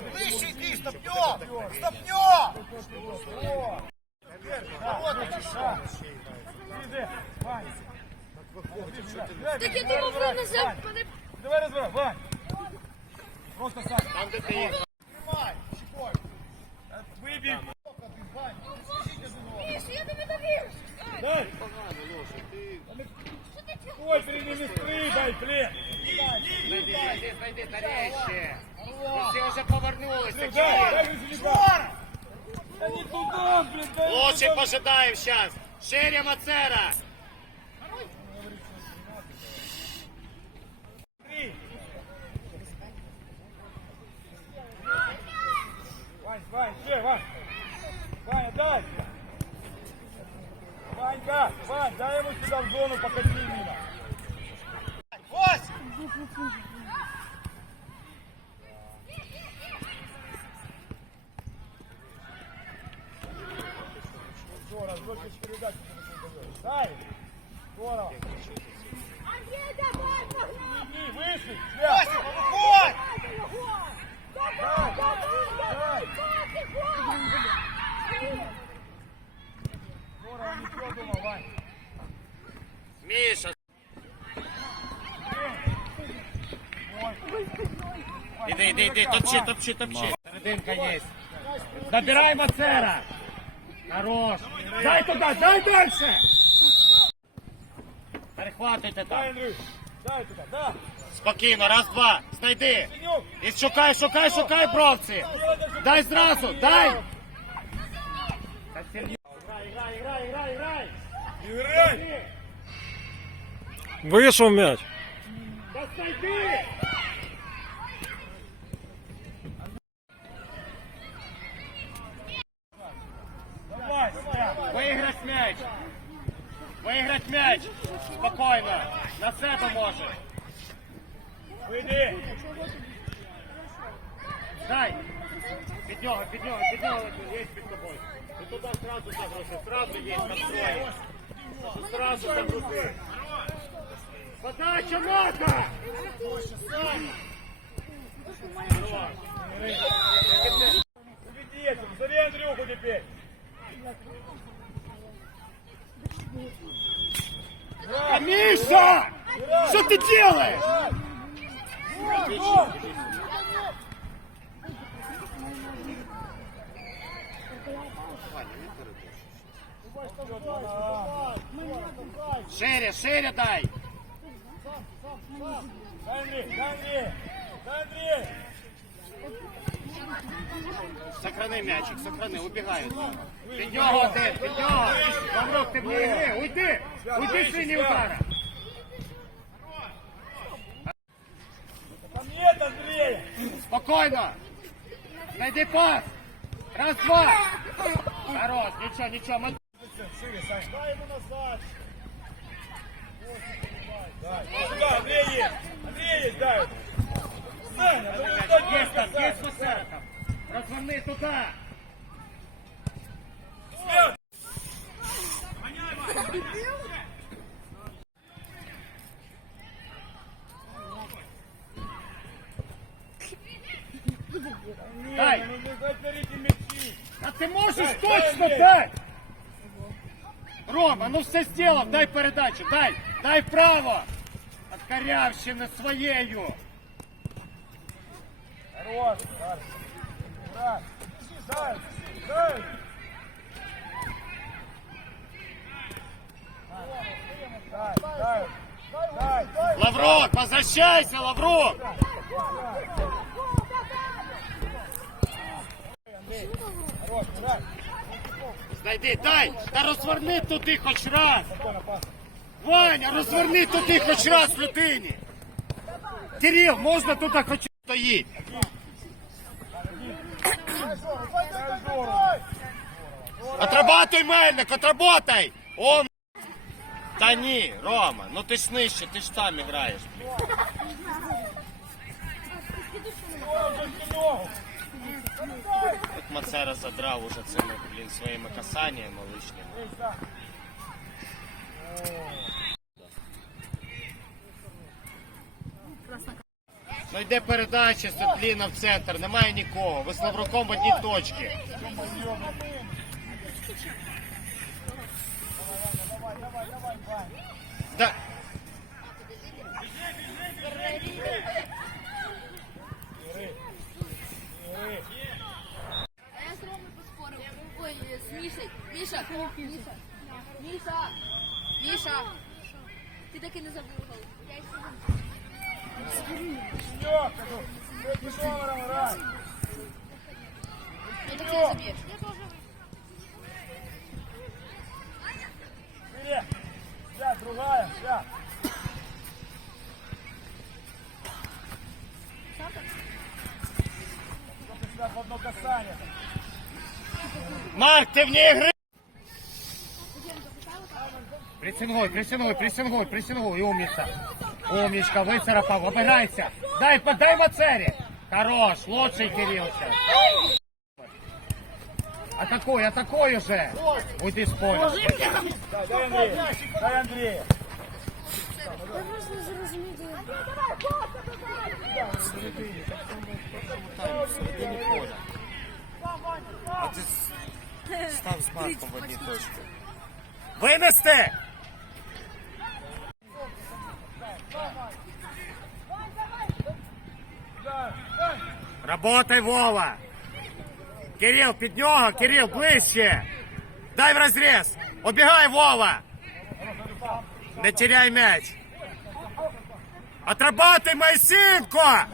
Ближче йди, стопнем! Стопнем! Так я думав, ви назад мене Давай розбирай, Вань. Просто сам. Там, де ти їх. Тримай, щекой. Вибіг. Міш, я тобі довірюся. Дай. Ой, перед ними стрибай, блін. Знайди. Лучик пожидаємо зараз. Ширя Мацера. Вань, Вань, ще, Вань. Ваня, дай. Ванька, Вань, дай ему сюда в зону, пока не Thank you. Іди, топчи, топчи, топчи. Серединка є. Забирай Мацера. Хорош. Дай туди, дай дальше. Перехватуйте там. Дай туда, да. Спокійно, раз, два. Знайди. І шукай, шукай, шукай бровці. Дай зразу, дай. Грай, грай, грай, грай. Вийшов м'яч. Да знайди. Виграть м'яч. Спокійно. На себе може. Вийди! Дай. Під нього, під нього, під нього. Є під тобою. Ти туди сразу загрузи. Сразу є настрої. Сразу загрузи. Подача нока! Шире, шире дай! Сохрани м'ячик, сохрани, убігають. Під нього один, під нього. Лаврок, ти в гри, уйди! Уйди лінії удара! Спокойно! Найди пас! Раз, два! Хорош, нічого, нічого, Шире, Сань. Дай ему назад. Дай. Сюда, Андрей есть. Андрей есть, дай. Не Сань. Дай! Ну не заберите мячи. А ти можеш точно дати! Рома, ну все сделав, дай передачу, дай, дай вправо! От корявщини своєю! Хорош. Дай. Дай. Дай, дай. Дай, дай. Лаврок, возвращайся, Лаврок! Знайди, дай! Та розверни туди хоч раз! Ваня, розверни туди хоч раз людині! Кирил, можна туди хоч стоїть? Отработай, Мельник, отработай! Он... Та ні, Рома, ну ти ж нижче, ти ж там граєш. Мацера задрав уже цими, блін, своїми касаннями лишніми. Ну йде передача, Светліна в центр, немає нікого. Ви з Лавруком в одній точці. Да. Ой, з Мішей. Міша, Міша, Міша, Міша. Ти таки не забув гол. Я ще не Все, кажу. Все, пішов, грай. Я так не заб'єш. Сейчас, другая, сейчас. Только сюда в одно касание. Марк, ти вне гри! Присингуй, присингуй, присингуй, присингуй, умница. Умничка, выцарапал, обыграйся. Дай, подай Мацере. Хорош, лучший Кирилл сейчас. Атакуй, атакуй уже. Уйди с поля. Дай, дай Андрея. Дай Андрея. А ти став з Марком в одній точці. Винести! Работай, Вова! Кирил, під нього, Кирил, ближче! Дай в розріз! Обігай, Вова! Не теряй м'яч! Отрабатуй, Моисеенко!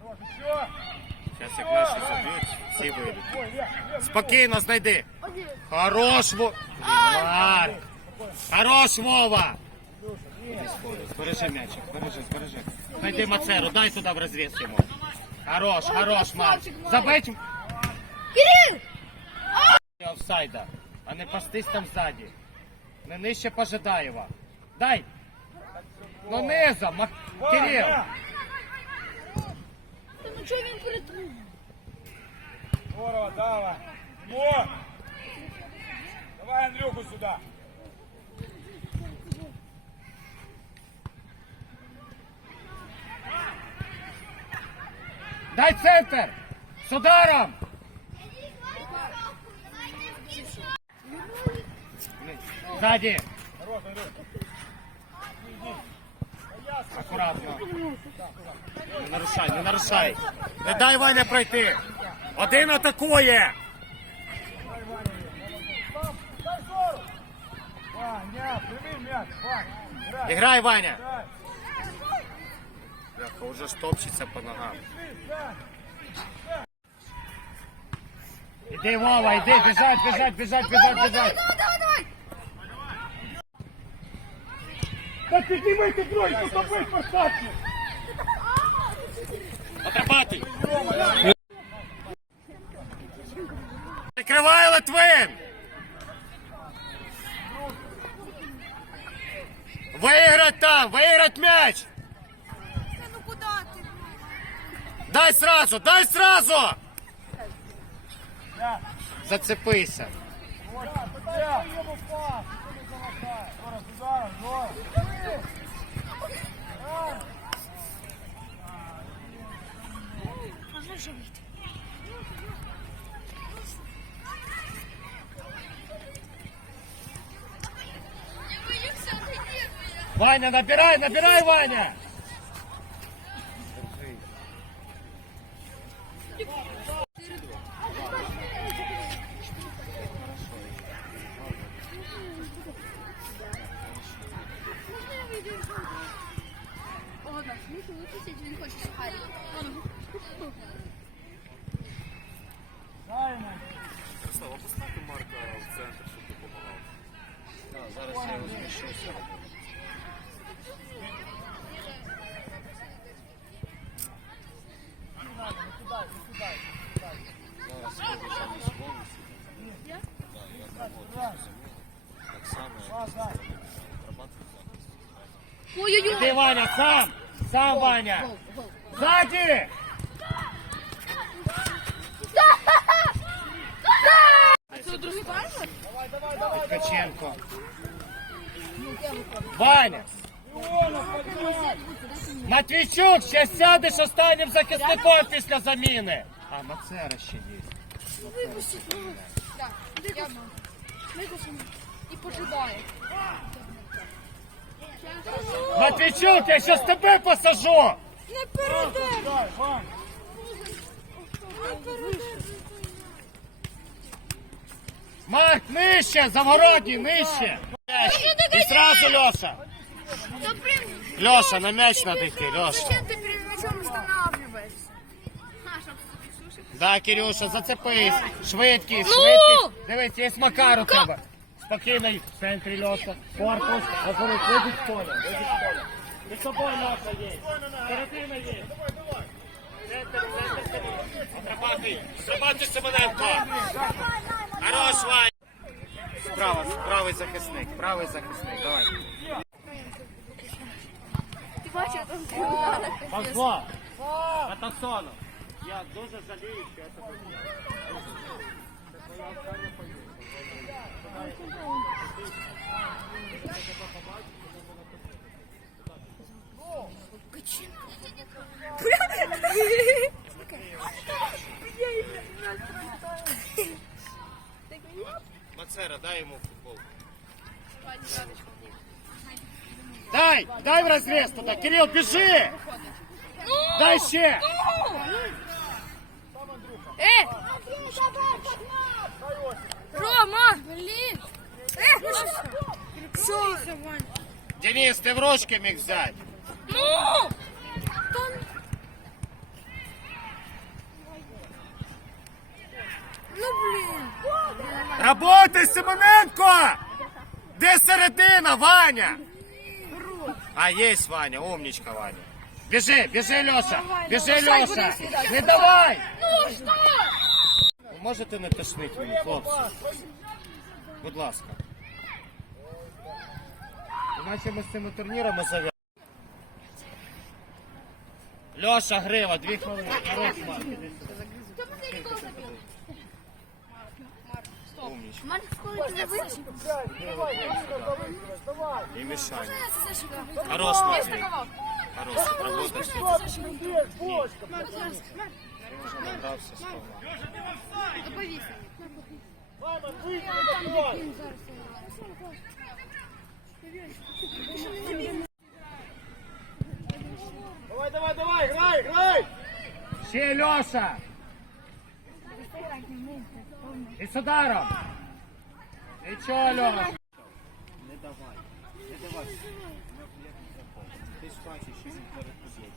Хорош, еще. Як наші заб'ють, всі вийдуть. Спокійно знайди. Хорош, Во... Блін, Марк. Хорош, Вова. Збережи м'ячик, збережи, збережи. Знайди Мацеру, дай туди в розріз йому. Хорош, хорош, Марк. Забить. Кирил! Офсайда, а не пастись там ззаді. Не нижче Пожидаєва. Дай. Ну низом. Кирил. Ну чого він перетруб? Здорово, давай. Во. Давай Андрюху сюда. Дай центр. С ударом. Сзади. Акуратно. Не нарушай, не нарушай. Не дай Ваня пройти. Один атакує. Іграй, Ваня. Бляха, уже ж топчеться по ногам. Іди, Вова, іди, біжать, біжать, біжать, біжать, біжать. Давай, давай, давай! Да підніми тройку, то ви поставте. Отрабатуй. Там, виграть м'яч. Ну куди ти? Дай сразу, дай сразу. Да. Зацепися. Можна вже Ваня, набирай, набирай, Ваня. Можна я вийду? О, так, Мішу випустять, він хоче сухарі. Дай, Надя. Зараз я розміщуся. Пас, дай. Ой-ой-ой! Ти, Ваня, сам, сам, Ваня. Таймер? Ткаченко. Ваня, Матвійчук, ще сядеш останнім захисником після заміни. А, Мацера ще є. Так, я і пожидає. Матвійчук, я щас тебе посажу. Не перейде! Дай, Вань. Не перейде! Марк, нижче, Завгородній, нижче. І сразу Леша. Леша, на м'яч надо йти, Леша. Зачем ты перед мячом останавливаешься? Да, Кирюша, зацепись. Швидкість, швидкість. Дивись, є Макар у тебе. Спокійно, в центрі Льоша. Корпус, Азурик, вийдіть з поля, вийдіть з поля. Під собою наша є. Середина є. Центр, центр, центр. Отрабатуй, отрабатуй Семененко. Хорош, Вань. Справа, правий захисник, правий захисник, давай. Ти бачив, там три удари. Павло, Катасонов. Я дуже жалію, що я тебе зняв. Мацера, дай йому футбол. Дай, дай в разрез туда, Кирилл, бежи! Дай ще! Е! Рома! Блін! Е! Що? Денис, ты в ручки міг взять. Ну! Ну, блін! Работай, Семененко! Де середина, Ваня? А, есть Ваня, умничка, Ваня. Бежи, бежи, Леша, бежи, Сай, Леша. будемо сідати. Не давай! Ну, що? Можете не тошнити мені, хлопці? Будь ласка. Іначе ми з цими турнірами зав'язаємо. Льоша, Грива, дві хвилини. Хорош, Марк, іди сюди. Марк, коли ти забив? І мішай. Це зашивав. Хорош, Я Марк. стакував. Хорош, работаєш. Є, бочка. Вже набрався слова. Доповісти. Мама, вийди, давай. Давай, давай, давай, грай, грай. Ще Льоша! І з ударом! Нічого, Льоша! Не давай, не давай. Ти ж бачиш, що він перед тобою.